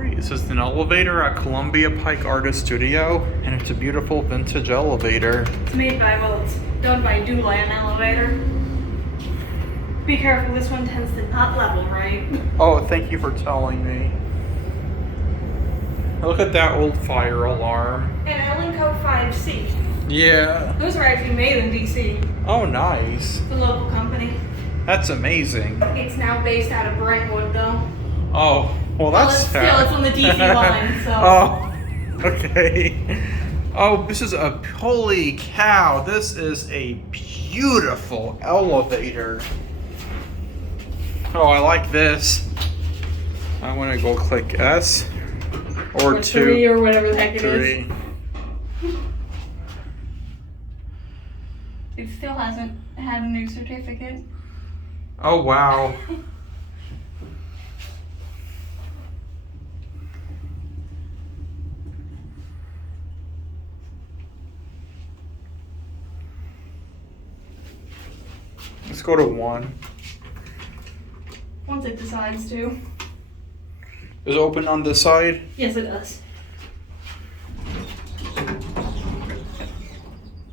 Alright, this is an elevator at Columbia Pike Artist Studio, and it's a beautiful vintage elevator. It's made by, well, it's done by Doolan elevator. Be careful, this one tends to not level, right? Oh, thank you for telling me. Look at that old fire alarm. And Elyse 5C. Yeah. Those were actually made in DC. Oh, nice. The local company. That's amazing. It's now based out of Brentwood, though. Oh, well, that's Still, it's on the DC line, so. Oh, okay. Oh, this is a, holy cow, this is a beautiful elevator. Oh, I like this. I want to go click S or 2. 3 or whatever the heck it 3. is. It still hasn't had a new certificate. Oh, wow. Let's go to 1. Once it decides to. Is it open on this side? Yes, it does.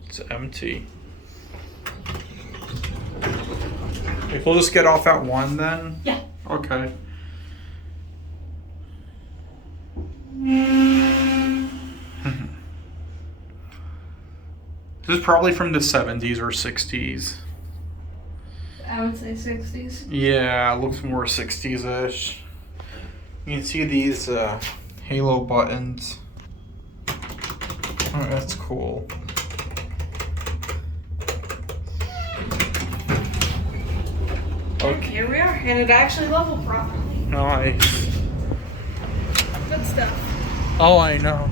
It's empty. Okay, we'll just get off at 1 then? Yeah. Okay. This is probably from the 70s or 60s. I would say 60s. Yeah, it looks more 60s-ish. You can see these halo buttons. Oh, that's cool. Okay, here we are, and it actually leveled properly. Nice. Good stuff. Oh, I know.